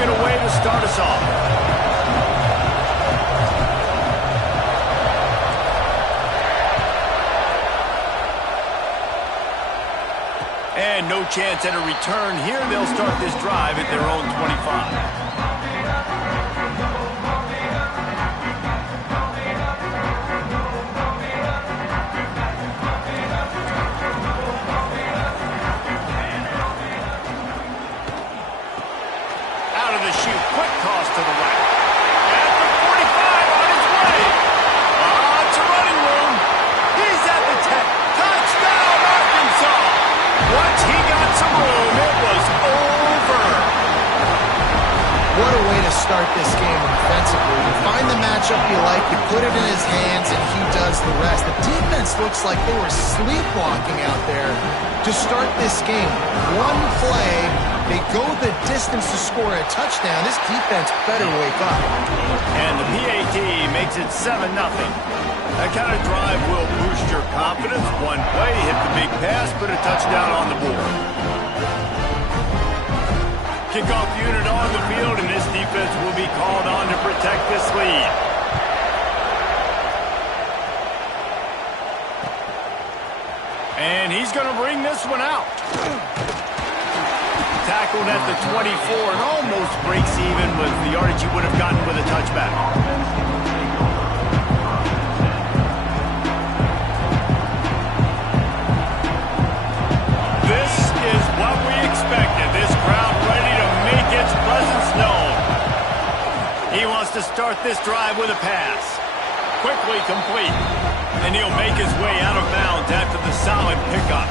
it away to start us off. And no chance at a return here. They'll start this drive at their own 25. Start this game offensively. You find the matchup you like, you put it in his hands, and he does the rest. The defense looks like they were sleepwalking out there to start this game. One play, they go the distance to score a touchdown. This defense better wake up. And the PAT makes it 7-0. That kind of drive will boost your confidence. One play, hit the big pass, put a touchdown on the board. Kickoff unit on the field, and this defense will be called on to protect this lead. And he's going to bring this one out. Tackled at the 24 and almost breaks even with the yardage he would have gotten with a touchback. This is what we expected. This crowd ready to make its presence known. He wants to start this drive with a pass. Quickly complete. And he'll make his way out of bounds after the solid pickup.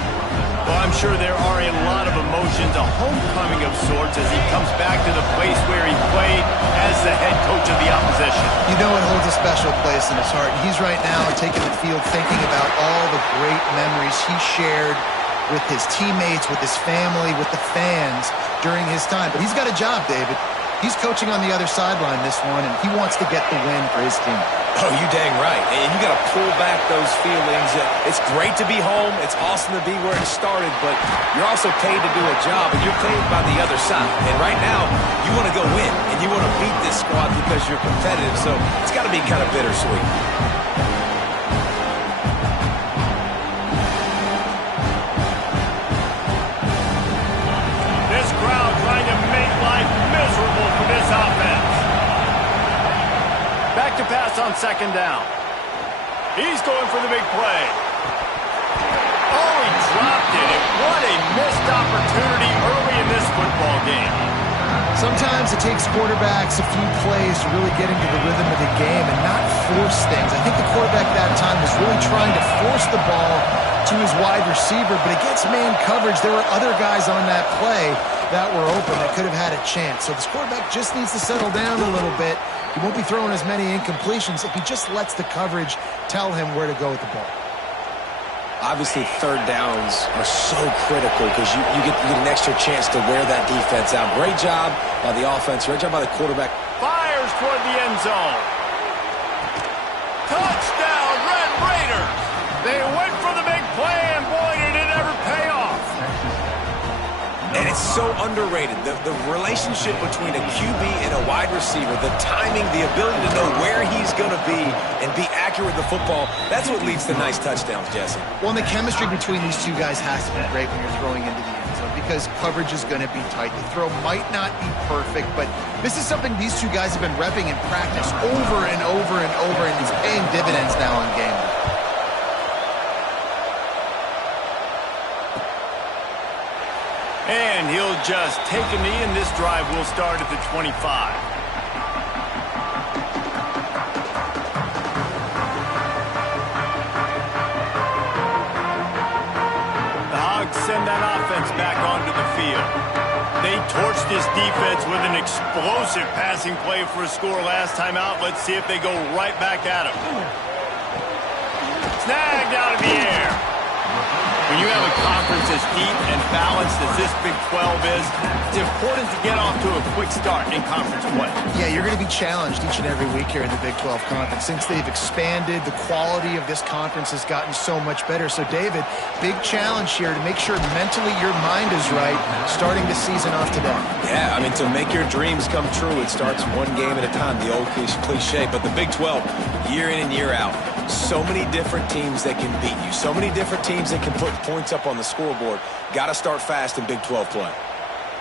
Well, I'm sure there are a lot of emotions, a homecoming of sorts as he comes back to the place where he played as the head coach of the opposition. You know it holds a special place in his heart. He's right now taking the field thinking about all the great memories he shared with his teammates, with his family, with the fans during his time. But he's got a job, David. He's coaching on the other sideline this one, and he wants to get the win for his team. Oh, you dang right. And you got to pull back those feelings. It's great to be home. It's awesome to be where it started, but you're also paid to do a job, and you're paid by the other side. And right now, you want to go win, and you want to beat this squad because you're competitive, so it's got to be kind of bittersweet. This crowd trying to make life miserable for this offense. Back to pass on second down. He's going for the big play. Oh, he dropped it. What a missed opportunity early in this football game. Sometimes it takes quarterbacks a few plays to really get into the rhythm of the game and not force things. I think the quarterback that time was really trying to force the ball to his wide receiver, but against man coverage, there were other guys on that play that were open that could have had a chance. So this quarterback just needs to settle down a little bit. He won't be throwing as many incompletions if he just lets the coverage tell him where to go with the ball. Obviously, third downs are so critical because you get an extra chance to wear that defense out. Great job by the offense. Great job by the quarterback. Fires toward the end zone. Touchdown, Red Raiders. They went for the big play, and boy, did it ever pay off. And it's so underrated. The relationship between a QB and a wide receiver, the timing, the ability to know where he's going to be and be accurate with the football, that's what leads to nice touchdowns, Jesse. Well, and the chemistry between these two guys has to be great when you're throwing into the end zone because coverage is going to be tight. The throw might not be perfect, but this is something these two guys have been repping in practice over and over and over, and it's paying dividends now in game. And he'll just take a knee, and this drive will start at the 25. The Hogs send that offense back onto the field. They torched this defense with an explosive passing play for a score last time out. Let's see if they go right back at him. Snagged out of the air. We When you have a conference as deep and balanced as this Big 12 is, it's important to get off to a quick start in conference play. Yeah, you're going to be challenged each and every week here in the Big 12 Conference. Since they've expanded, the quality of this conference has gotten so much better. So, David, big challenge here to make sure mentally your mind is right starting the season off today. Yeah, I mean, to make your dreams come true, it starts one game at a time, the old cliche. But the Big 12, year in and year out, so many different teams that can beat you, so many different teams that can put points up on the scoreboard. Got to start fast in Big 12 play.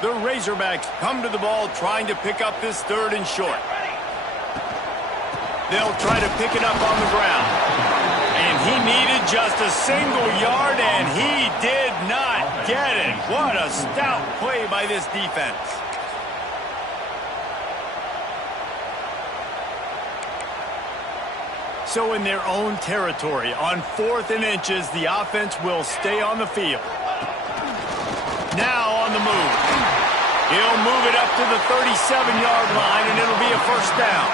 The Razorbacks come to the ball trying to pick up this 3rd and short. They'll try to pick it up on the ground. And he needed just a single yard, and he did not get it. What a stout play by this defense. So in their own territory, on 4th and inches, the offense will stay on the field. Now on the move. He'll move it up to the 37-yard line, and it'll be a 1st down.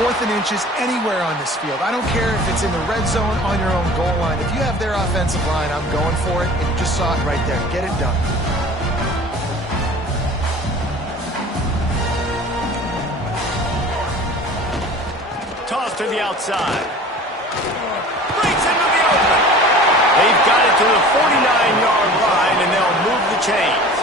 4th and inches anywhere on this field. I don't care if it's in the red zone, on your own goal line. If you have their offensive line, I'm going for it, and you just saw it right there. Get it done. Toss to the outside. Breaks into the open. They've got it to the 49-yard line, and they'll move the chains.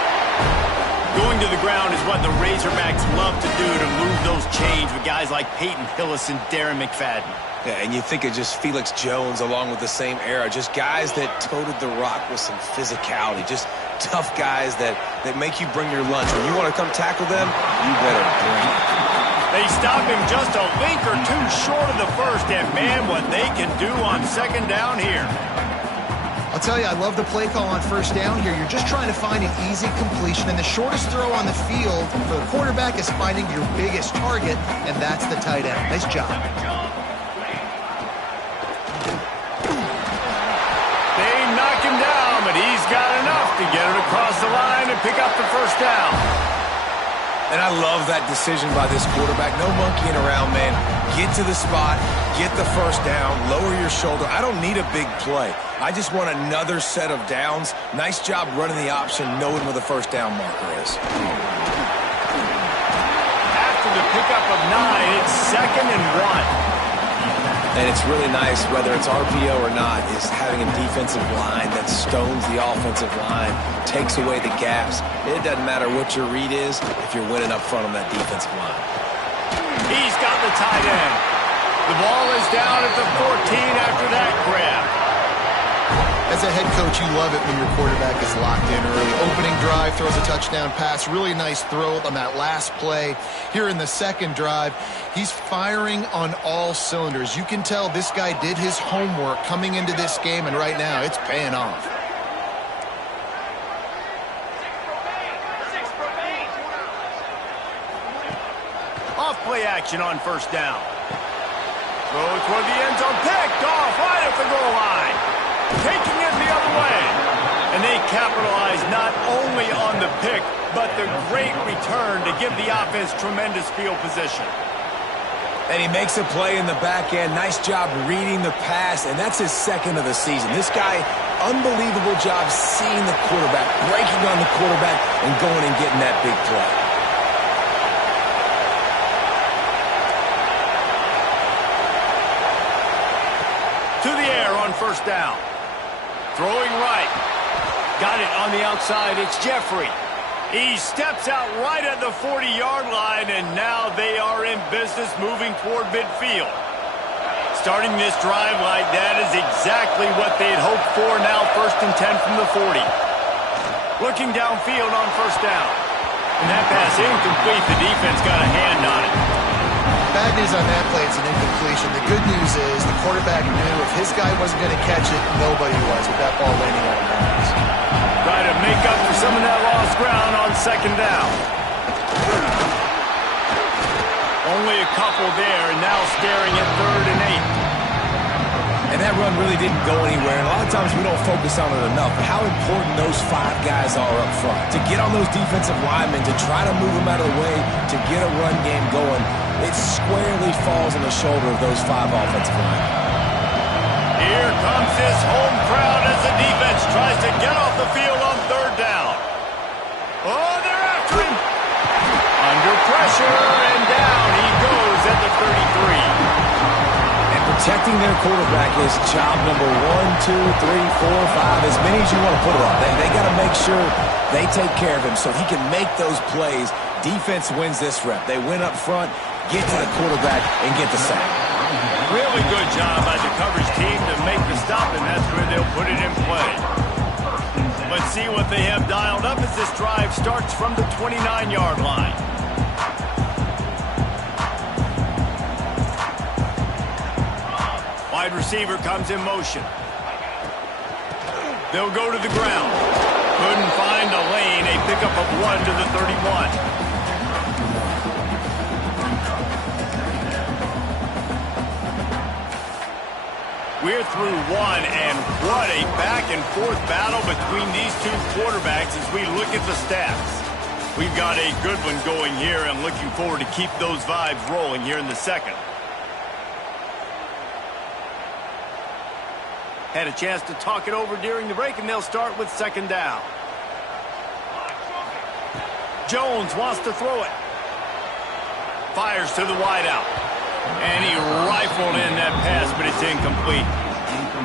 Going to the ground is what the Razorbacks love to do, to move those chains with guys like Peyton Hillis and Darren McFadden. Yeah, and you think of just Felix Jones along with the same era, just guys that toted the rock with some physicality, just tough guys that make you bring your lunch. When you want to come tackle them, you better bring it. They stop him just a link or two short of the 1st, and man, what they can do on 2nd down here. I'll tell you, I love the play call on 1st down here. You're just trying to find an easy completion, and the shortest throw on the field for the quarterback is finding your biggest target, and that's the tight end. Nice job. They knock him down, but he's got enough to get it across the line and pick up the 1st down. And I love that decision by this quarterback. No monkeying around, man. Get to the spot, get the 1st down, lower your shoulder. I don't need a big play. I just want another set of downs. Nice job running the option, knowing where the 1st down marker is. After the pickup of 9, it's 2nd and 1. And it's really nice, whether it's RPO or not, is having a defensive line that stones the offensive line, takes away the gaps. It doesn't matter what your read is if you're winning up front on that defensive line. He's got the tight end. The ball is down at the 14 after that grab. As a head coach, you love it when your quarterback is locked in early. Opening drive, throws a touchdown pass. Really nice throw on that last play. Here in the 2nd drive, he's firing on all cylinders. You can tell this guy did his homework coming into this game, and right now it's paying off. Off play action on 1st down. Throw toward the end zone, picked off right at the goal line. Taking it the other way. And they capitalize not only on the pick, but the great return to give the offense tremendous field position. And he makes a play in the back end. Nice job reading the pass, and that's his 2nd of the season. This guy, unbelievable job seeing the quarterback, breaking on the quarterback, and going and getting that big play. To the air on 1st down. Throwing right. Got it on the outside. It's Jeffrey. He steps out right at the 40-yard line, and now they are in business moving toward midfield. Starting this drive like that is exactly what they'd hoped for. Now 1st and 10 from the 40. Looking downfield on 1st down. And that pass incomplete. The defense got a hand on it. Bad news on that play, it's an incompletion. The good news is the quarterback knew if his guy wasn't going to catch it, nobody was with that ball landing on the ground. Try to make up for some of that lost ground on 2nd down. Only a couple there, and now staring at 3rd and 8. And that run really didn't go anywhere. And a lot of times we don't focus on it enough. But how important those 5 guys are up front. To get on those defensive linemen, to try to move them out of the way, to get a run game going, it squarely falls on the shoulder of those 5 offensive linemen. Here comes this home crowd as the defense tries to get off the field on third down. Oh, they're after him. Under pressure, and down he goes at the 33. And protecting their quarterback is job number 1, 2, 3, 4, 5, as many as you want to put it on. They got to make sure they take care of him so he can make those plays. Defense wins this rep. They win up front, get to the quarterback, and get the sack. Really good job by the coverage team to make the stop, and that's where they'll put it in play. Let's see what they have dialed up as this drive starts from the 29-yard line. Wide receiver comes in motion. They'll go to the ground. Couldn't find a lane. A pickup of 1 to the 31. We're through one, and what a back-and-forth battle between these two quarterbacks as we look at the stats. We've got a good one going here, and looking forward to keep those vibes rolling here in the second. Had a chance to talk it over during the break, and they'll start with second down. Jones wants to throw it. Fires to the wideout. And he rifled in that pass, but it's incomplete.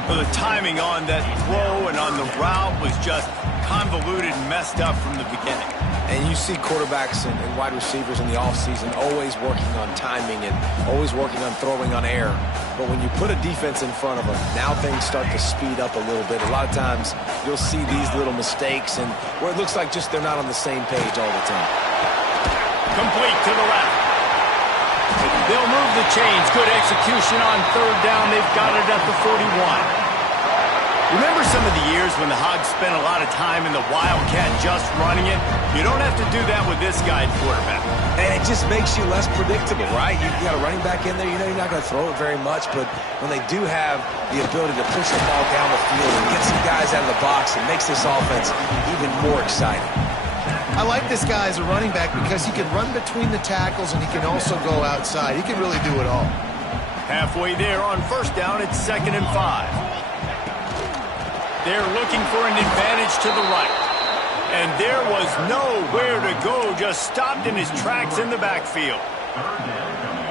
The timing on that throw and on the route was just convoluted and messed up from the beginning. And you see quarterbacks and wide receivers in the offseason always working on timing and always working on throwing on air. But when you put a defense in front of them, now things start to speed up a little bit. A lot of times you'll see these little mistakes and where it looks like just they're not on the same page all the time. Complete to the left. They'll move the chains. Good execution on third down. They've got it at the 41. Remember some of the years when the Hogs spent a lot of time in the Wildcat just running it? You don't have to do that with this guy quarterback. And it just makes you less predictable, right? You got a running back in there. You know you're not going to throw it very much, but when they do have the ability to push the ball down the field and get some guys out of the box, it makes this offense even more exciting. I like this guy as a running back because he can run between the tackles and he can also go outside. He can really do it all. Halfway there on first down, it's 2nd and 5. They're looking for an advantage to the right. And there was nowhere to go, just stopped in his tracks in the backfield.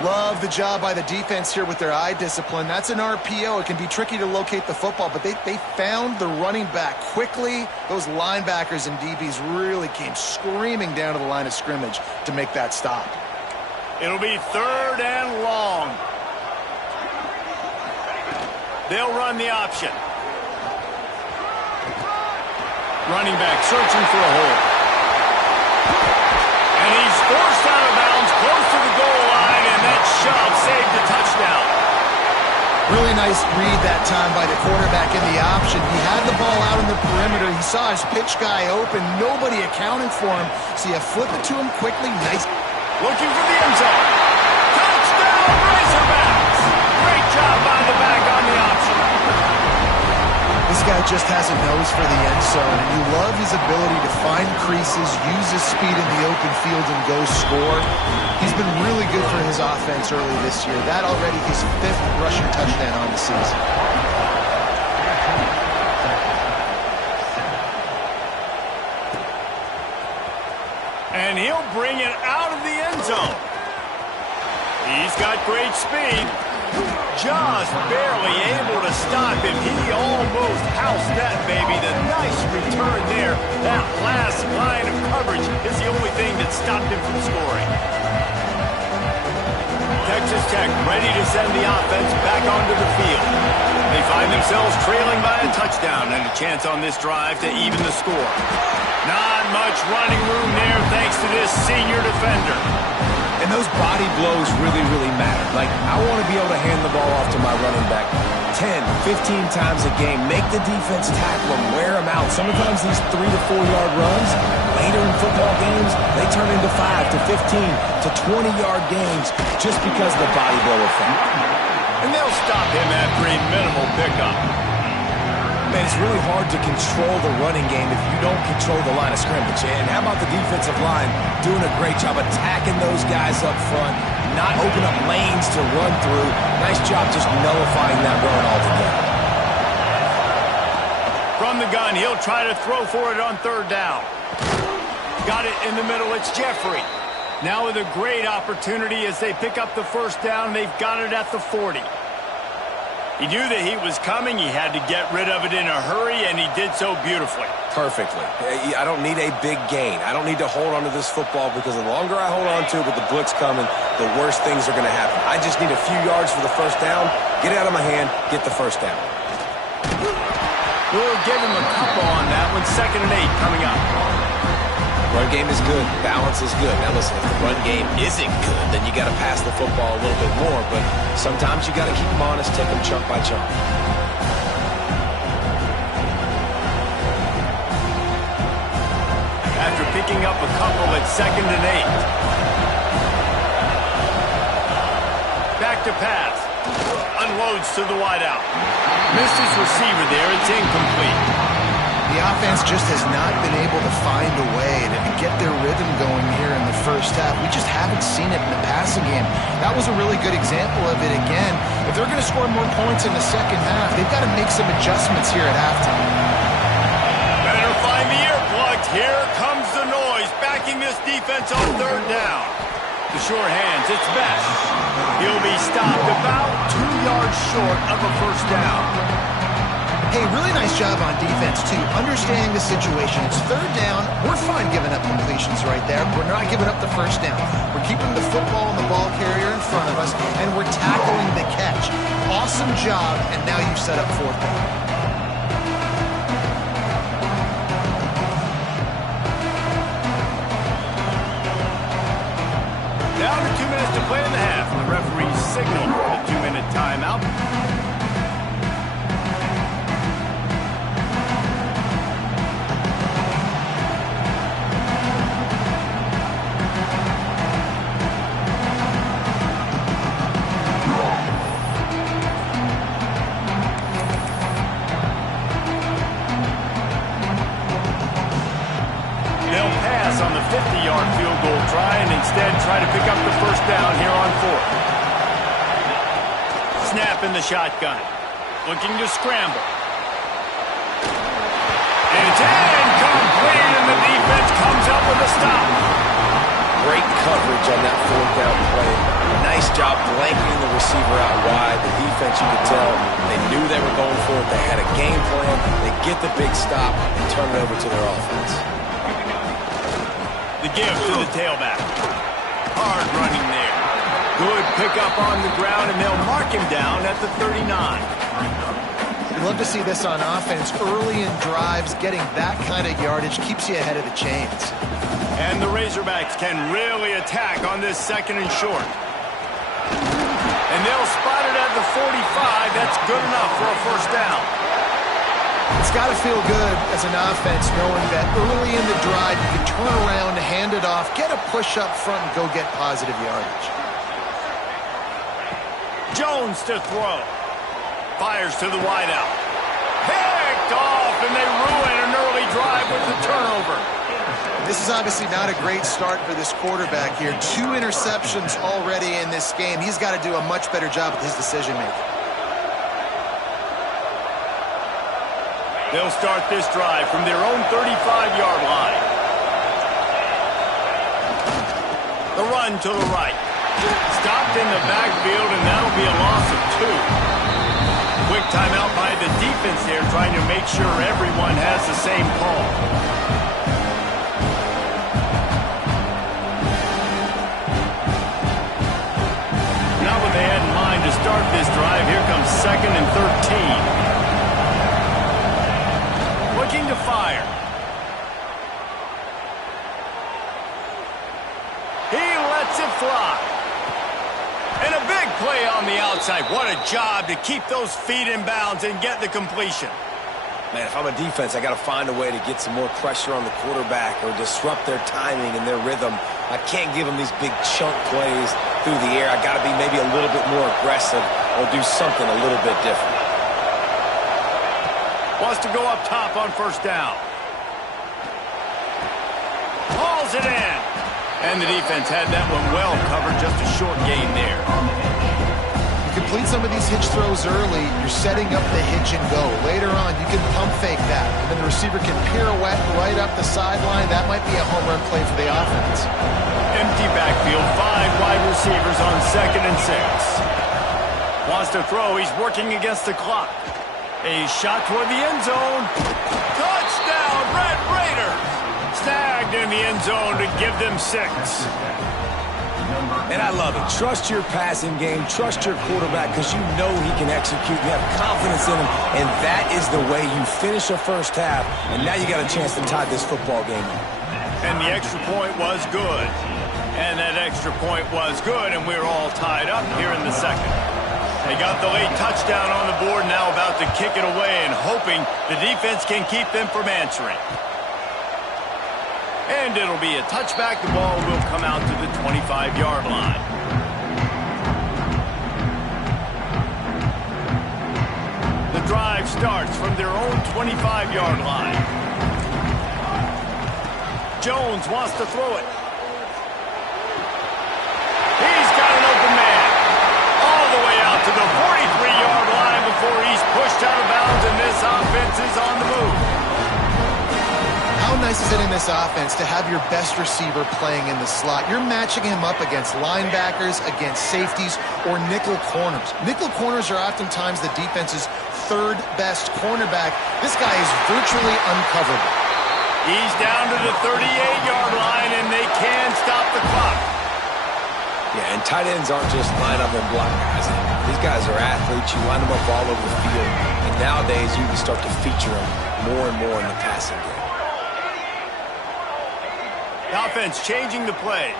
Love the job by the defense here with their eye discipline. That's an RPO. It can be tricky to locate the football, but they found the running back quickly. Those linebackers and DBs really came screaming down to the line of scrimmage to make that stop. It'll be 3rd and long. They'll run the option. Running back searching for a hole. And he's forced out of bounds close to the goal line, and that shove saved the touchdown. Really nice read that time by the quarterback in the option. He had the ball out in the perimeter. He saw his pitch guy open. Nobody accounting for him. So you flip it to him quickly. Nice. Looking for the end zone. Touchdown, Razorbacks! Great job by the back on the option. This guy just has a nose for the end zone, and you love his ability to find creases, use his speed in the open field, and go score. He's been really good for his offense early this year. That already his 5th rushing touchdown on the season. And he'll bring it out of the end zone. He's got great speed. Just barely able to stop him. He almost housed that baby. The nice return there. That last line of coverage is the only thing that stopped him from scoring. Texas Tech ready to send the offense back onto the field. They find themselves trailing by a touchdown and a chance on this drive to even the score. Not much running room there thanks to this senior defender. And those body blows really, really matter. Like, I want to be able to hand the ball off to my running back 10, 15 times a game. Make the defense tackle them, wear them out. Sometimes these 3 to 4 yard runs, later in football games, they turn into 5 to 15 to 20-yard games just because of the body blow effect. And they'll stop him after a minimal pickup. Man, it's really hard to control the running game if you don't control the line of scrimmage. And how about the defensive line doing a great job attacking those guys up front, not open up lanes to run through. Nice job just nullifying that run altogether. From the gun, he'll try to throw for it on third down. Got it in the middle. It's Jeffrey. Now with a great opportunity as they pick up the first down. They've got it at the 40. He knew the heat was coming. He had to get rid of it in a hurry, and he did so beautifully. Perfectly. I don't need a big gain. I don't need to hold on to this football because the longer I hold on to it with the blitz coming, the worse things are going to happen. I just need a few yards for the first down, get it out of my hand, get the first down. We'll give him a couple on that one. 2nd and 8 coming up. Run game is good. Balance is good. Now listen, if the run game isn't good, then you got to pass the football a little bit more. But sometimes you got to keep them honest, take them chunk by chunk. After picking up a couple at 2nd and 8. Back to pass. Unloads to the wideout. Missed his receiver there. It's incomplete. The offense just has not been able to find a way to get their rhythm going here in the first half. We just haven't seen it in the passing game. That was a really good example of it again. If they're going to score more points in the second half, they've got to make some adjustments here at halftime. Better find the earplugs. Here comes the noise, backing this defense on third down. The sure hands, it's Best. He'll be stopped about 2 yards short of a first down. Hey, really nice job on defense, too. Understanding the situation. It's third down. We're fine giving up completions right there. We're not giving up the first down. We're keeping the football and the ball carrier in front of us, and we're tackling the catch. Awesome job, and now you've set up 4th down. Down to 2 minutes to play in the half. The referee signaled a 2-minute timeout. On the 50-yard field goal try and instead try to pick up the first down here on 4th. Snap in the shotgun. Looking to scramble. And it's incomplete, and the defense comes up with a stop. Great coverage on that 4th down play. Nice job blanketing the receiver out wide. The defense, you could tell, they knew they were going for it. They had a game plan. They get the big stop and turn it over to their offense. The give to the tailback. Hard running there. Good pickup on the ground, and they'll mark him down at the 39. We'd love to see this on offense. Early in drives, getting that kind of yardage keeps you ahead of the chains. And the Razorbacks can really attack on this 2nd and short. And they'll spot it at the 45. That's good enough for a first down. It's got to feel good as an offense knowing that early in the drive you can turn around, hand it off, get a push up front, and go get positive yardage. Jones to throw. Fires to the wideout. Picked off, and they ruin an early drive with the turnover. This is obviously not a great start for this quarterback here. 2 interceptions already in this game. He's got to do a much better job with his decision-making. They'll start this drive from their own 35-yard line. The run to the right. Stopped in the backfield, and that'll be a loss of 2. Quick timeout by the defense there, trying to make sure everyone has the same call. Not what they had in mind to start this drive. Here comes 2nd and 13. Looking to fire. He lets it fly. And a big play on the outside. What a job to keep those feet in bounds and get the completion. Man, if I'm a defense, I got to find a way to get some more pressure on the quarterback or disrupt their timing and their rhythm. I can't give them these big chunk plays through the air. I got to be maybe a little bit more aggressive or do something a little bit different. Wants to go up top on first down. Hauls it in. And the defense had that one well covered. Just a short gain there. You can complete some of these hitch throws early, you're setting up the hitch and go. Later on, you can pump fake that, and then the receiver can pirouette right up the sideline. That might be a home run play for the offense. Empty backfield, 5 wide receivers on 2nd and 6. Wants to throw, he's working against the clock. A shot toward the end zone. Touchdown, Red Raiders! Snagged in the end zone to give them 6. And I love it. Trust your passing game. Trust your quarterback because you know he can execute. You have confidence in him, and that is the way you finish a first half. And now you got a chance to tie this football game up. And the extra point was good. And that extra point was good, and we're all tied up here in the second. They got the late touchdown on the board, now about to kick it away and hoping the defense can keep them from answering. And it'll be a touchback. The ball will come out to the 25-yard line. The drive starts from their own 25-yard line. Jones wants to throw it. He's got an open man. All the way out to the 43-yard line before he's pushed out of bounds, and this offense is on the move. How nice is it in this offense to have your best receiver playing in the slot? You're matching him up against linebackers, against safeties, or nickel corners. Nickel corners are oftentimes the defense's 3rd best cornerback. This guy is virtually uncoverable. He's down to the 38-yard line, and they can stop the clock. Yeah, and tight ends aren't just line up and block guys. These guys are athletes. You line them up all over the field. And nowadays, you can start to feature them more and more in the passing game. The offense changing the play.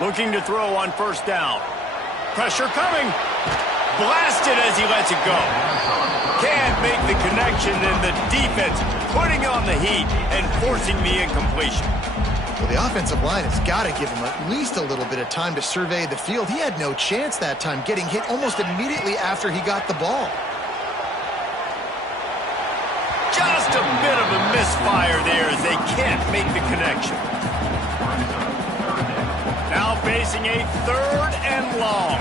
Looking to throw on 1st down. Pressure coming. Blasted as he lets it go. Can't make the connection, and the defense putting on the heat and forcing the incompletion. Well, the offensive line has got to give him at least a little bit of time to survey the field. He had no chance that time, getting hit almost immediately after he got the ball. Just a bit of a misfire there as they can't make the connection. Now facing a 3rd and long.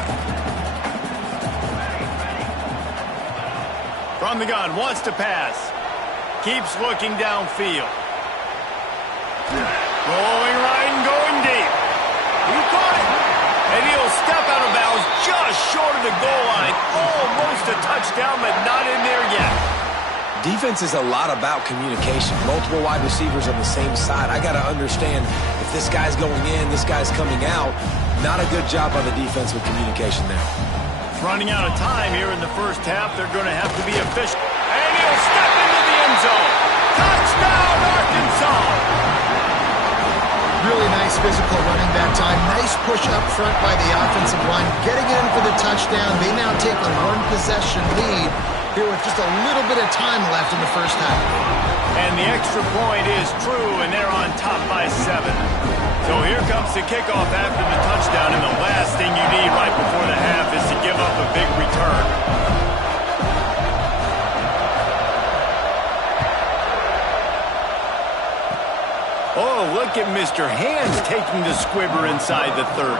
From the gun, wants to pass. Keeps looking downfield. Rolling right and going deep. He caught it. And he'll step out of bounds just short of the goal line. Almost a touchdown, but not in there yet. Defense is a lot about communication. Multiple wide receivers on the same side. I got to understand if this guy's going in, this guy's coming out. Not a good job by the defense with communication there. Running out of time here in the first half. They're going to have to be efficient. And he'll step into the end zone. Touchdown, Arkansas! Really nice physical running that time. Nice push up front by the offensive line. Getting in for the touchdown. They now take a 1-possession lead here with just a little bit of time left in the first half. And the extra point is true, and they're on top by 7. So here comes the kickoff after the touchdown, and the last thing you need right before the half is to give up a big return. Oh, look at Mr. Hands taking the squibber inside the 30.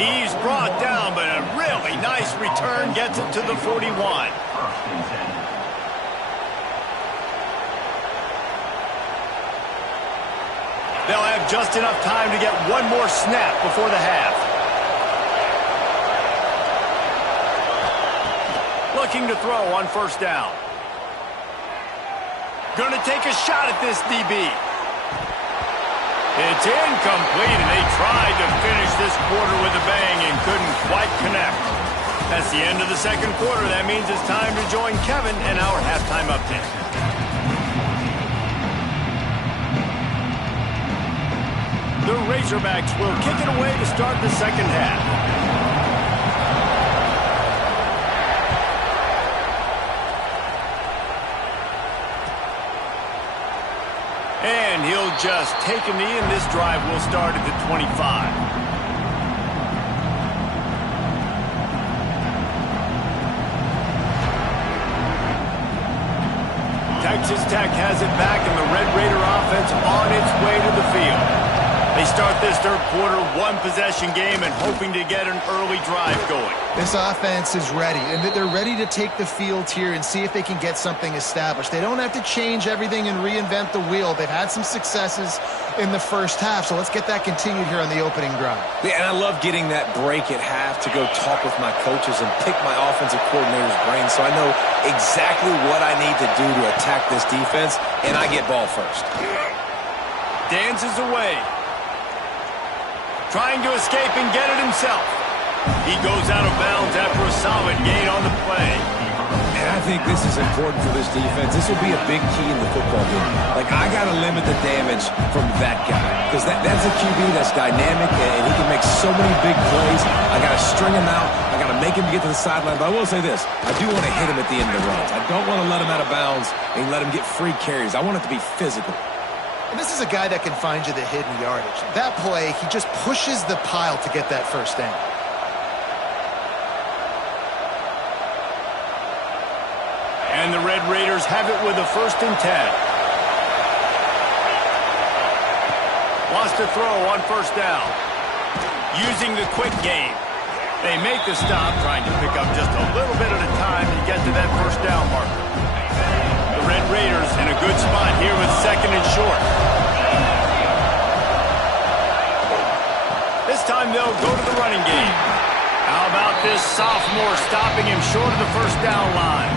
He's brought down, but a really nice return gets it to the 41. They'll have just enough time to get one more snap before the half. Looking to throw on 1st down. Going to take a shot at this DB. It's incomplete, and they tried to finish this quarter with a bang and couldn't quite connect. That's the end of the second quarter. That means it's time to join Kevin in our halftime update. The Razorbacks will kick it away to start the second half. And he'll just take a knee, and this drive will start at the 25. Texas Tech has it back, and the Red Raider offense on its way to the field. They start this third quarter one-possession game and hoping to get an early drive going. This offense is ready, and they're ready to take the field here and see if they can get something established. They don't have to change everything and reinvent the wheel. They've had some successes in the first half, so let's get that continued here on the opening drive. Yeah, and I love getting that break at half to go talk with my coaches and pick my offensive coordinator's brain so I know exactly what I need to do to attack this defense, and I get ball first. Dances away. Trying to escape and get it himself. He goes out of bounds after a solid gain on the play. And I think this is important for this defense. This will be a big key in the football game. Like, I got to limit the damage from that guy. Because that's a QB that's dynamic, and he can make so many big plays. I got to string him out. I got to make him get to the sideline. But I will say this. I do want to hit him at the end of the runs. I don't want to let him out of bounds and let him get free carries. I want it to be physical. And this is a guy that can find you the hidden yardage. That play, he just pushes the pile to get that first down. And the Red Raiders have it with a 1st and 10. Wants to throw on 1st down. Using the quick game. They make the stop, trying to pick up just a little bit at a time to get to that 1st down marker. The Red Raiders in a good spot here with 2nd and short. This time they'll go to the running game. How about this sophomore stopping him short of the 1st down line?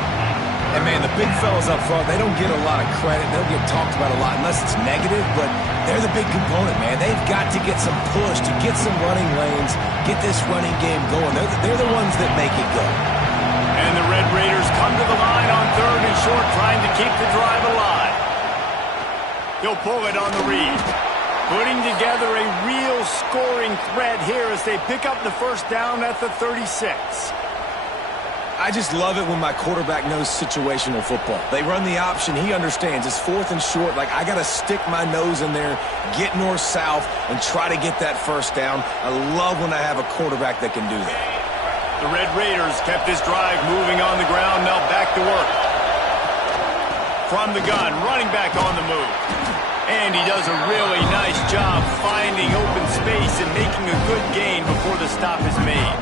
And, man, the big fellas up front, they don't get a lot of credit. They'll get talked about a lot unless it's negative, but they're the big component, man. They've got to get some push, to get some running lanes, get this running game going. They're the ones that make it go. And the Red Raiders come to the line on 3rd and short, trying to keep the drive alive. He'll pull it on the read. Putting together a real scoring threat here as they pick up the 1st down at the 36. I just love it when my quarterback knows situational football. They run the option. He understands. It's 4th and short. Like, I got to stick my nose in there, get north-south, and try to get that 1st down. I love when I have a quarterback that can do that. The Red Raiders kept this drive moving on the ground. Now back to work. From the gun, running back on the move. And he does a really nice job finding open space and making a good gain before the stop is made.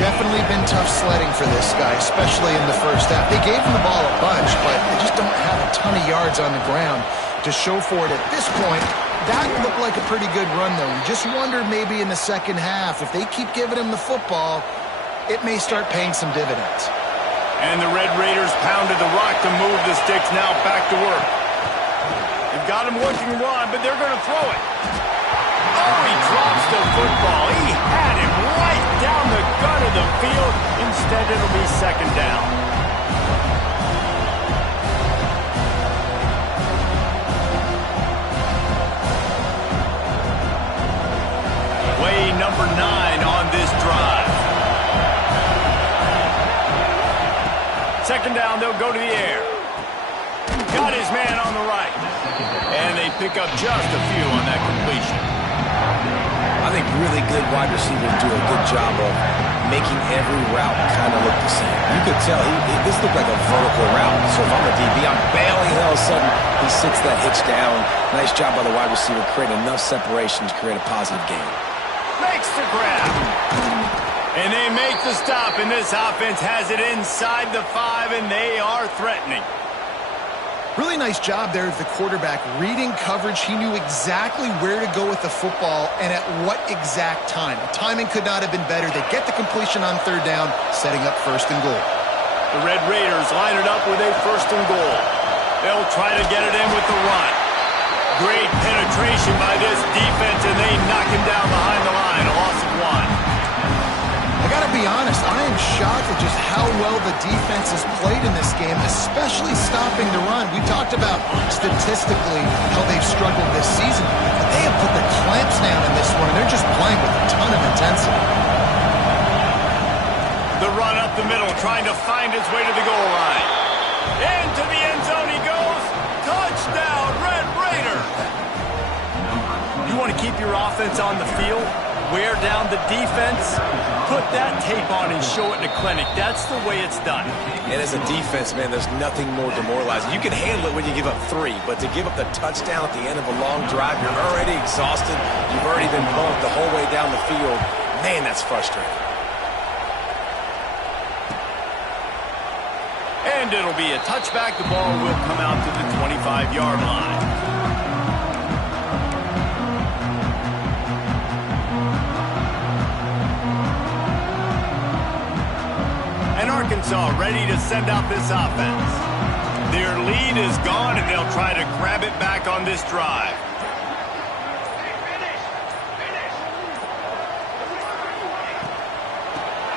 Definitely been tough sledding for this guy, especially in the first half. They gave him the ball a bunch, but they just don't have a ton of yards on the ground to show for it at this point. That looked like a pretty good run, though. You just wonder maybe in the second half, if they keep giving him the football, it may start paying some dividends. And the Red Raiders pounded the rock to move the sticks, now back to work. They've got him looking run, but they're going to throw it. Oh, he drops the football. He had him right down the gut of the field. Instead, it'll be 2nd down. Play number 9 on this drive. 2nd down, they'll go to the air. Got his man on the right. And they pick up just a few on that completion. I think really good wide receivers do a good job of making every route kind of look the same. You could tell this looked like a vertical route. So if I'm a DB, I'm bailing, and all of a sudden he sits that hitch down. Nice job by the wide receiver, creating enough separation to create a positive gain. Makes the grab. And they make the stop, and this offense has it inside the 5, and they are threatening. Really nice job there of the quarterback. Reading coverage, he knew exactly where to go with the football and at what exact time. The timing could not have been better. They get the completion on 3rd down, setting up 1st and goal. The Red Raiders line it up with a 1st and goal. They'll try to get it in with the run. Great penetration by this defense, and they knock him down behind the line. A loss of 1. I gotta be honest, I am shocked at just how well the defense has played in this game, especially stopping the run. We talked about statistically how they've struggled this season, but they have put the clamps down in this one, and they're just playing with a ton of intensity. The run up the middle, trying to find his way to the goal line. Into the end zone he goes. Touchdown, Red Raiders! You want to keep your offense on the field? wear down the defense, put that tape on and show it in a clinic. That's the way it's done. And as a defense, man, there's nothing more demoralizing. You can handle it when you give up 3, but to give up the touchdown at the end of a long drive, you're already exhausted. You've already been bumped the whole way down the field. Man, that's frustrating. And it'll be a touchback. The ball will come out to the 25-yard line. And Arkansas ready to send out this offense. Their lead is gone, and they'll try to grab it back on this drive.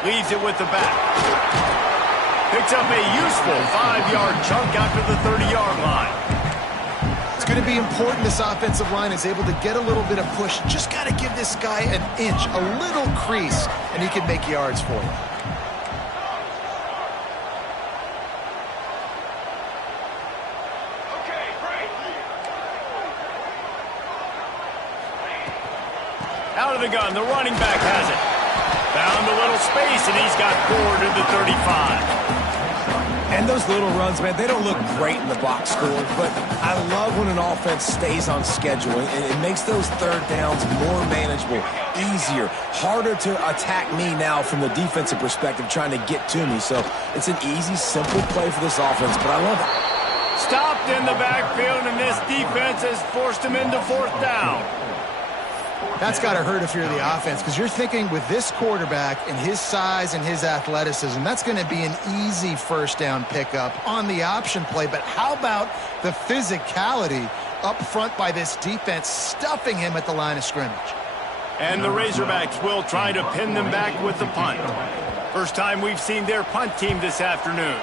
Leaves it with the back. Picks up a useful 5-yard chunk after the 30-yard line. It's going to be important this offensive line is able to get a little bit of push. Just got to give this guy an inch, a little crease, and he can make yards for you. Out of the gun, the running back has it. Found a little space, and he's got 4 to the 35. And those little runs, man, they don't look great in the box score, but I love when an offense stays on schedule, and it makes those third downs more manageable, easier, harder to attack me now from the defensive perspective trying to get to me. So it's an easy, simple play for this offense, but I love it. Stopped in the backfield, and this defense has forced him into 4th down. That's got to hurt if you're the offense, because you're thinking with this quarterback and his size and his athleticism, that's going to be an easy 1st down pickup on the option play. But how about the physicality up front by this defense, stuffing him at the line of scrimmage? And the Razorbacks will try to pin them back with the punt. First time we've seen their punt team this afternoon.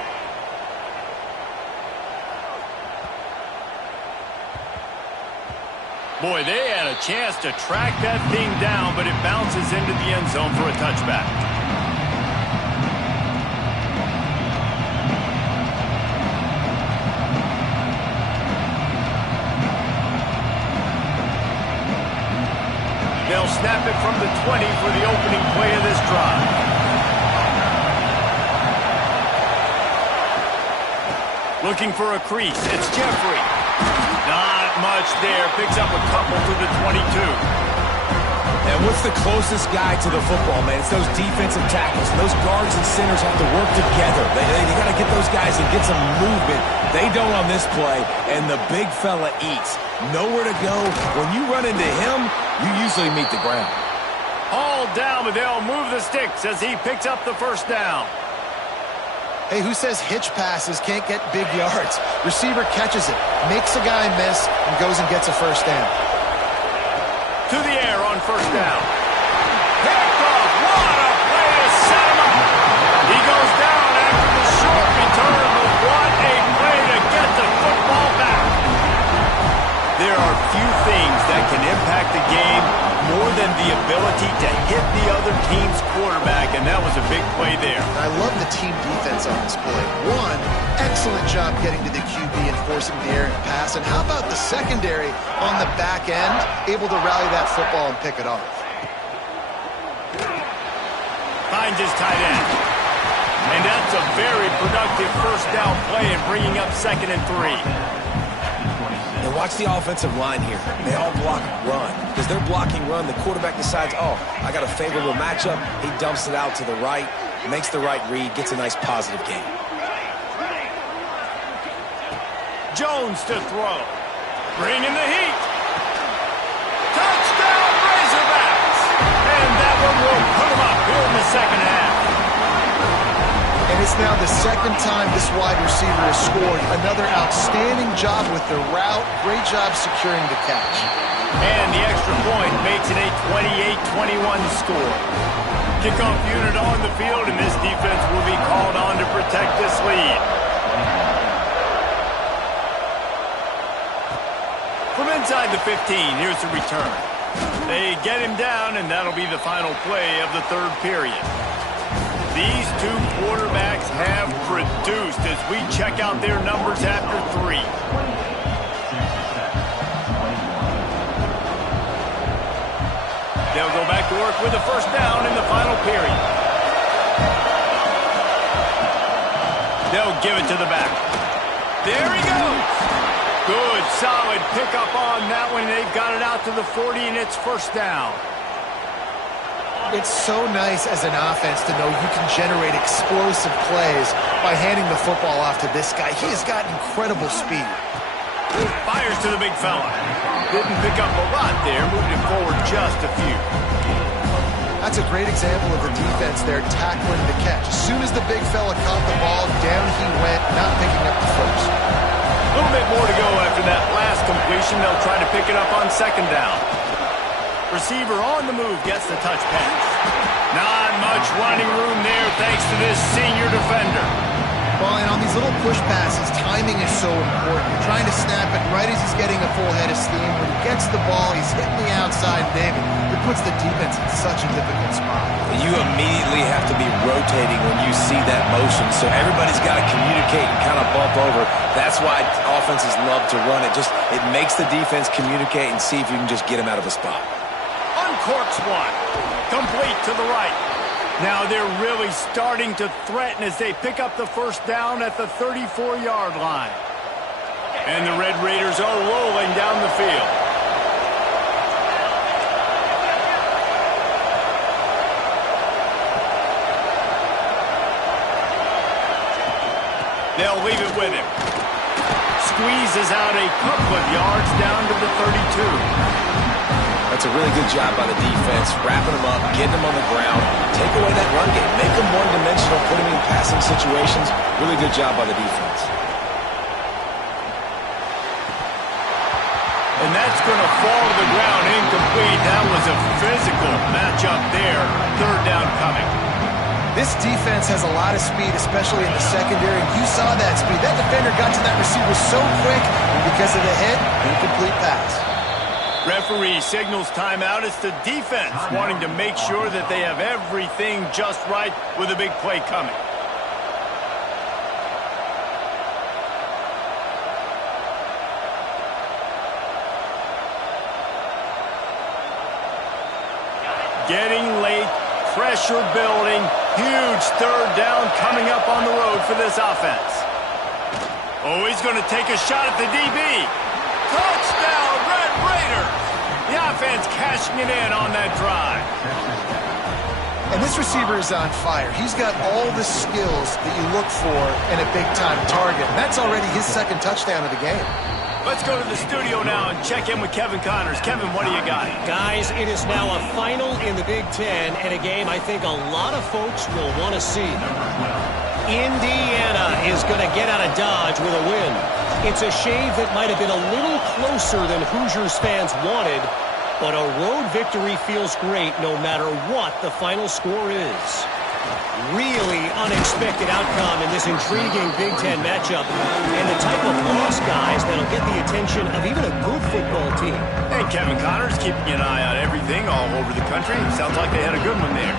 Boy, they had a chance to track that thing down, but it bounces into the end zone for a touchback. They'll snap it from the 20 for the opening play of this drive. Looking for a crease. It's Jeffrey. Not much there. Picks up a couple to the 22. And what's the closest guy to the football, man? It's those defensive tackles. Those guards and centers have to work together. They got to get those guys and get some movement. They don't on this play, and the big fella eats. Nowhere to go. When you run into him, you usually meet the ground. All down, but they'll move the sticks as he picks up the 1st down. Hey, who says hitch passes can't get big yards? Receiver catches it, makes a guy miss, and goes and gets a 1st down. To the air on 1st down. Picked off. What a play to set him up. He goes down after the short return, but what a play to get the football back. There are few things that can impact the game more than the ability to hit the other team's quarterback, and that was a big play there. I love the team defense on this play. One, excellent job getting to the QB and forcing the errant pass. And how about the secondary on the back end, able to rally that football and pick it off? Finds his tight end. And that's a very productive 1st down play and bringing up 2nd and 3. And watch the offensive line here. They all block run. Because they're blocking run, the quarterback decides, oh, I got a favorable matchup. He dumps it out to the right, makes the right read, gets a nice positive gain. Jones to throw. Bringing the heat. Touchdown, Razorbacks! And that one will put them up here in the 2nd half. And it's now the 2nd time this wide receiver has scored. Another outstanding job with the route. Great job securing the catch. And the extra point makes it a 28-21 score. Kickoff unit on the field, and this defense will be called on to protect this lead. From inside the 15, here's the return. They get him down, and that'll be the final play of the 3rd period. These two quarterbacks have produced as we check out their numbers after 3. They'll go back to work with the first down in the final period. They'll give it to the back. There he goes. Good, solid pickup on that one. They've got it out to the 40, and it's first down. It's so nice as an offense to know you can generate explosive plays by handing the football off to this guy. He has got incredible speed. Fires to the big fella. Didn't pick up a lot there, moved it forward just a few. That's a great example of the defense there tackling the catch. As soon as the big fella caught the ball, down he went, not picking up the first. A little bit more to go after that last completion. They'll try to pick it up on second down. Receiver on the move gets the touch pass. Not much running room there thanks to this senior defender. Well, and on these little push passes, timing is so important. You're trying to snap it right as he's getting a full head of steam. When he gets the ball, he's hitting the outside, David. It puts the defense in such a difficult spot. You immediately have to be rotating when you see that motion, so everybody's got to communicate and kind of bump over. That's why offenses love to run it. It makes the defense communicate and see if you can just get him out of a spot. Uncorks one. Complete to the right. Now they're really starting to threaten as they pick up the first down at the 34-yard line. And the Red Raiders are rolling down the field. They'll leave it with him. Squeezes out a couple of yards down to the 32. That's a really good job by the defense, wrapping them up, getting them on the ground, take away that run game, make them one-dimensional, put them in passing situations. Really good job by the defense. And that's going to fall to the ground incomplete. That was a physical matchup there. Third down coming. This defense has a lot of speed, especially in the secondary. You saw that speed. That defender got to that receiver so quick, and because of the hit, incomplete pass. Referee signals timeout. It's the defense wanting to make sure that they have everything just right with a big play coming. Getting late, pressure building, huge third down coming up on the road for this offense. Oh, he's going to take a shot at the DB. Touchdown, Red Raiders! The offense cashing it in on that drive. And this receiver is on fire. He's got all the skills that you look for in a big-time target. That's already his second touchdown of the game. Let's go to the studio now and check in with Kevin Connors. Kevin, what do you got? Guys, it is now a final in the Big Ten and a game I think a lot of folks will want to see. Indiana is going to get out of Dodge with a win. It's a shave that might have been a little closer than Hoosiers fans wanted, but a road victory feels great no matter what the final score is. Really unexpected outcome in this intriguing Big Ten matchup, and the type of loss, guys, that'll get the attention of even a good football team. Hey, Kevin Connors keeping an eye on everything all over the country. Sounds like they had a good one there.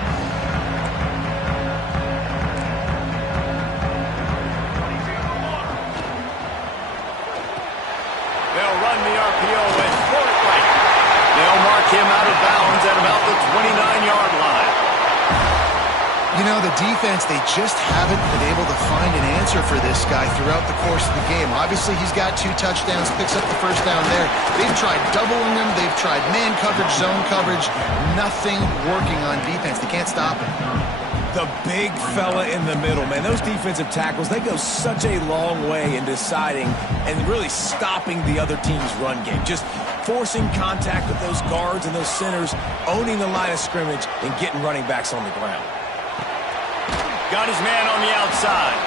They'll run the RPO and throw it right. They'll mark him out of bounds at about the 29-yard line. You know, the defense, they just haven't been able to find an answer for this guy throughout the course of the game. Obviously, he's got 2 touchdowns, picks up the first down there. They've tried doubling him. They've tried man coverage, zone coverage. Nothing working on defense. They can't stop him. The big fella in the middle, man. Those defensive tackles, they go such a long way in deciding and really stopping the other team's run game. Just forcing contact with those guards and those centers, owning the line of scrimmage, and getting running backs on the ground. Got his man on the outside.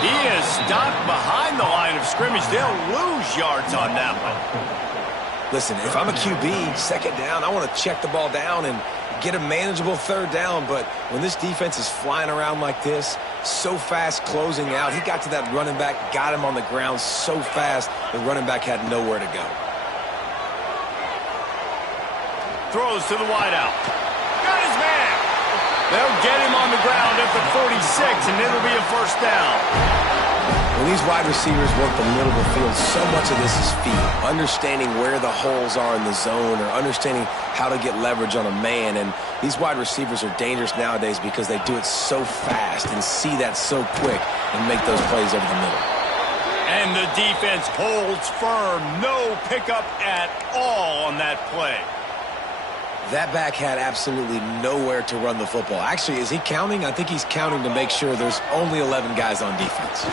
He is stopped behind the line of scrimmage. They'll lose yards on that one. Listen, if I'm a QB, second down, I want to check the ball down and get a manageable third down, but when this defense is flying around like this, so fast closing out, he got to that running back, got him on the ground so fast, the running back had nowhere to go. Throws to the wideout. Got his man. They'll get him on the ground at the 46, and it'll be a first down. When these wide receivers work the middle of the field, so much of this is feel. Understanding where the holes are in the zone or understanding how to get leverage on a man. And these wide receivers are dangerous nowadays because they do it so fast and see that so quick and make those plays over the middle. And the defense holds firm. No pickup at all on that play. That back had absolutely nowhere to run the football. Actually, is he counting? I think he's counting to make sure there's only 11 guys on defense.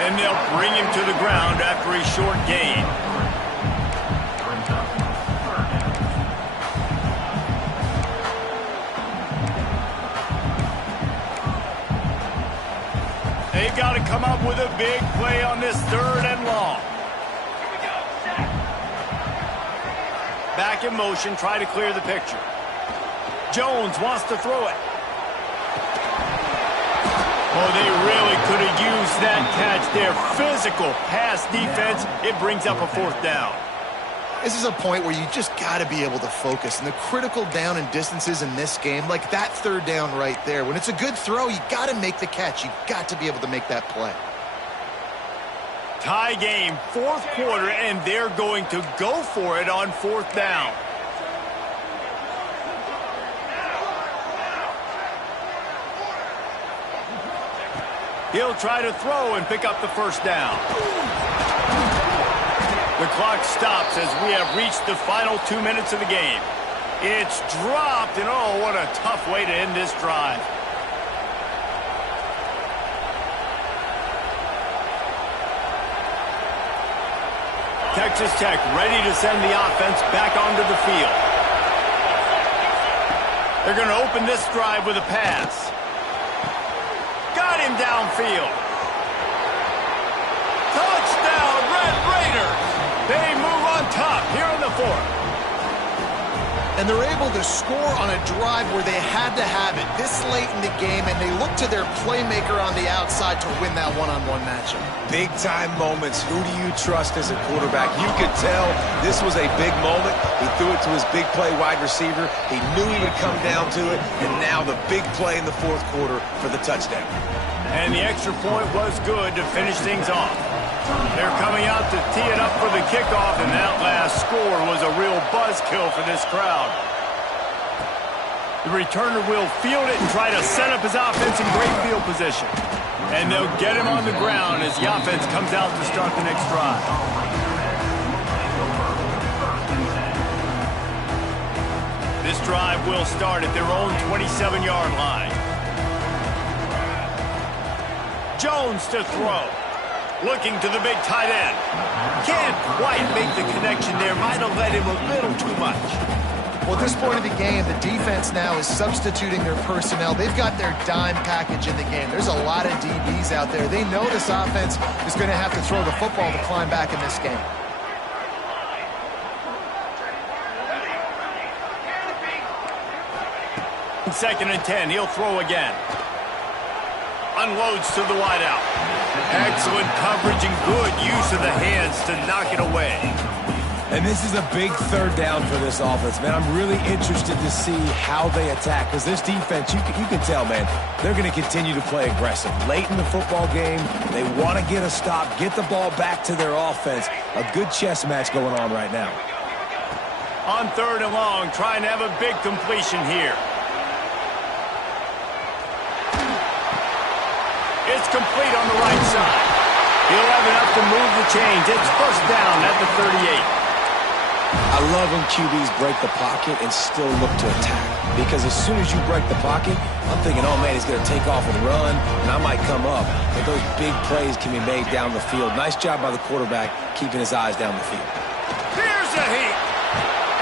And they'll bring him to the ground after a short gain. They've got to come up with a big play on this 3rd and long. Back in motion, try to clear the picture. Jones wants to throw it. Oh, they really could have used that catch there. Physical pass defense. It brings up a 4th down. This is a point where you just got to be able to focus. And the critical down and distances in this game, like that 3rd down right there, when it's a good throw, you got to make the catch. You got to be able to make that play. Tie game, 4th quarter, and they're going to go for it on 4th down. He'll try to throw and pick up the 1st down. The clock stops as we have reached the final 2 minutes of the game. It's dropped, and oh, what a tough way to end this drive. Texas Tech ready to send the offense back onto the field. They're going to open this drive with a pass. Got him downfield. Touchdown, Red Raiders. They move on top here in the 4th. And they're able to score on a drive where they had to have it this late in the game, and they look to their playmaker on the outside to win that one-on-one matchup. Big-time moments. Who do you trust as a quarterback? You could tell this was a big moment. He threw it to his big play wide receiver. He knew he would come down to it, and now the big play in the 4th quarter for the touchdown. And the extra point was good to finish things off. They're coming out to tee it up for the kickoff, and that last score was a real buzzkill for this crowd. The returner will field it and try to set up his offense in great field position. And they'll get him on the ground as the offense comes out to start the next drive. This drive will start at their own 27-yard line. Jones to throw. Looking to the big tight end. Can't quite make the connection there. Might have led him a little too much. Well, at this point of the game, the defense now is substituting their personnel. They've got their dime package in the game. There's a lot of DBs out there. They know this offense is going to have to throw the football to climb back in this game. Second and 10. He'll throw again. Unloads to the wideout. Excellent coverage and good use of the hands to knock it away. And this is a big 3rd down for this offense, man. I'm really interested to see how they attack, because this defense, you can tell, man, they're going to continue to play aggressive. Late in the football game, they want to get a stop, get the ball back to their offense. A good chess match going on right now. On 3rd and long, trying to have a big completion here. It's complete on the right side. He'll have enough to move the chains. It's 1st down at the 38. I love when QBs break the pocket and still look to attack. Because as soon as you break the pocket, I'm thinking, oh, man, he's going to take off and run, and I might come up. But those big plays can be made down the field. Nice job by the quarterback keeping his eyes down the field. Here's a heat.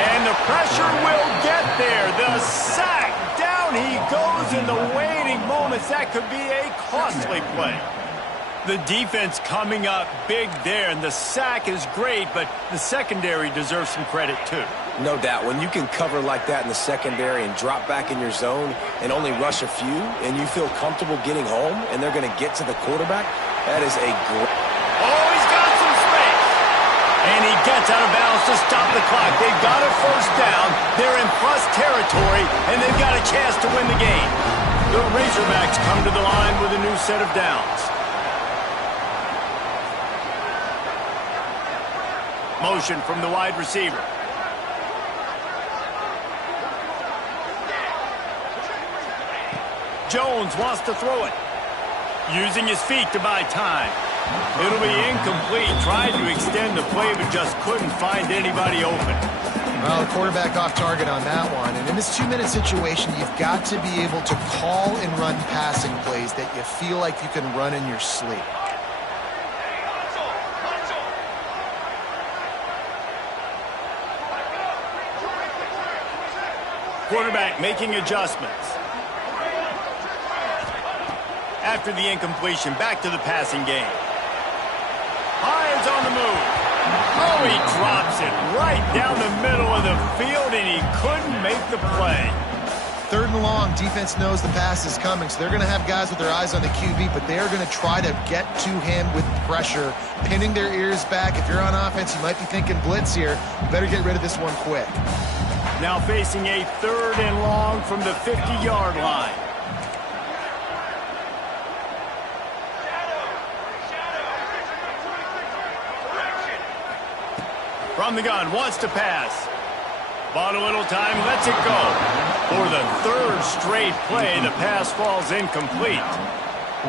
And the pressure will get there. The sack. Down he goes in the waiting moments. That could be a costly play. The defense coming up big there, and the sack is great, but the secondary deserves some credit too. No doubt. When you can cover like that in the secondary and drop back in your zone and only rush a few, and you feel comfortable getting home, and they're going to get to the quarterback, that is a great... Oh, he's got some space. And he gets out of bounds to stop the clock. They've got a 1st down. They're in plus territory, and they've got a chance to win the game. The Razorbacks come to the line with a new set of downs. Motion from the wide receiver. Jones wants to throw it. Using his feet to buy time. It'll be incomplete. Tried to extend the play, but just couldn't find anybody open. Well, the quarterback off target on that one. And in this 2-minute situation, you've got to be able to call and run passing plays that you feel like you can run in your sleep. Quarterback making adjustments. After the incompletion, back to the passing game. Hines on the move. Oh, he drops it right down the middle of the field, and he couldn't make the play. 3rd and long, defense knows the pass is coming, so they're going to have guys with their eyes on the QB, but they're going to try to get to him with pressure, pinning their ears back. If you're on offense, you might be thinking blitz here. You better get rid of this one quick. Now facing a 3rd and long from the 50-yard line. From the gun, wants to pass. Bought a little time, lets it go. For the 3rd straight play, the pass falls incomplete.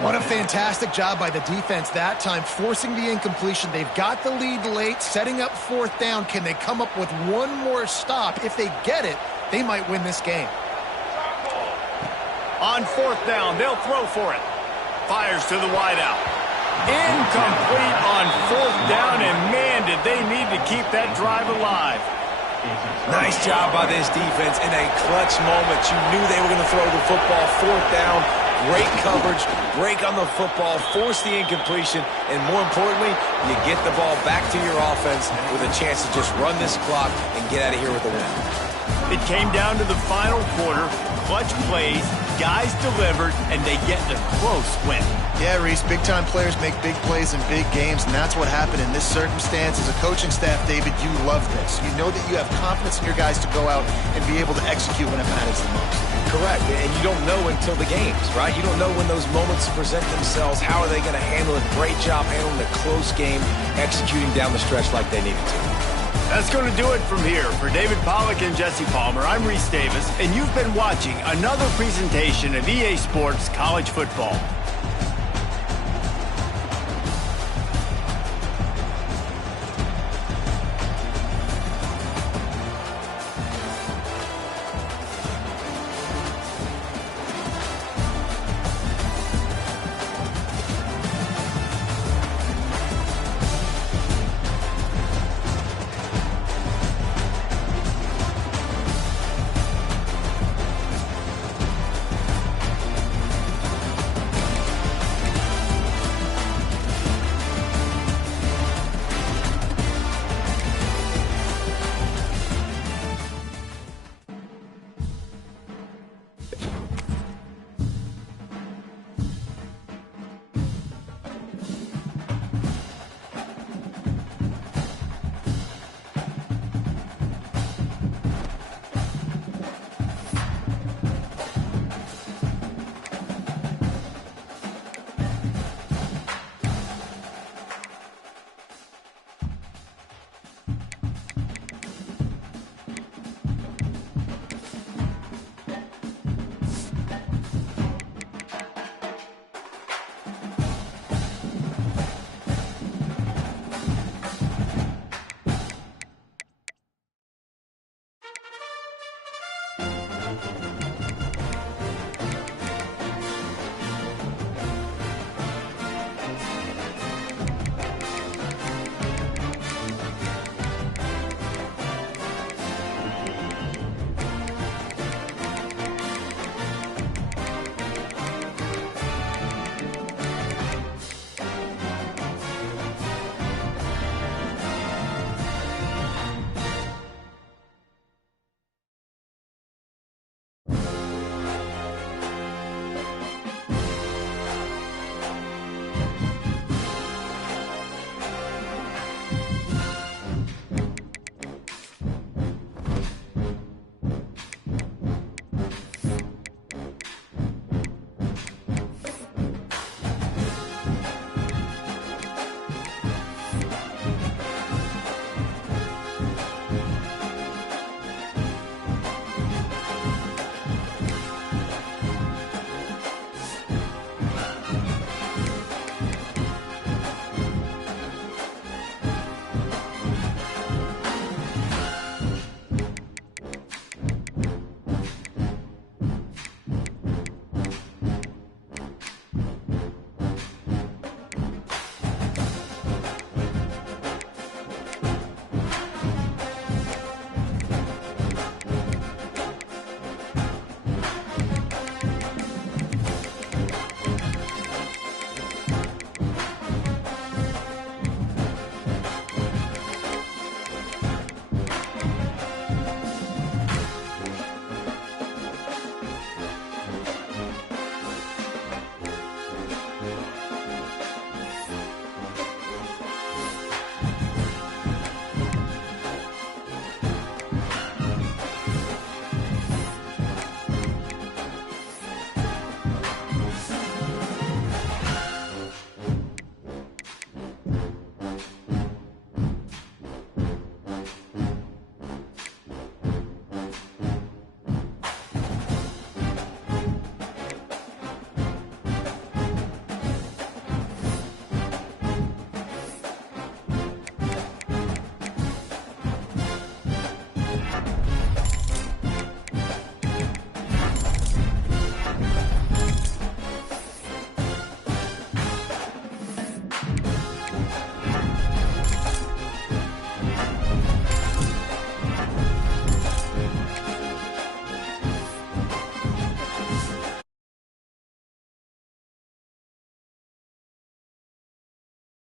What a fantastic job by the defense that time, forcing the incompletion. They've got the lead late, setting up 4th down. Can they come up with one more stop? If they get it, they might win this game. On 4th down, they'll throw for it. Fires to the wideout. Incomplete on 4th down, and man, did they need to keep that drive alive. Nice job by this defense in a clutch moment. You knew they were going to throw the football. 4th down, great coverage, break on the football, force the incompletion, and more importantly, you get the ball back to your offense with a chance to just run this clock and get out of here with a win. It came down to the final quarter. Clutch plays, guys delivered, and they get a close win. Yeah, Reese, big-time players make big plays in big games, and that's what happened in this circumstance. As a coaching staff, David, you love this. You know that you have confidence in your guys to go out and be able to execute when it matters the most. Correct, and you don't know until the games, right? You don't know when those moments present themselves. How are they going to handle it? Great job handling a close game, executing down the stretch like they needed to. That's going to do it from here. For David Pollack and Jesse Palmer, I'm Reese Davis, and you've been watching another presentation of EA Sports College Football.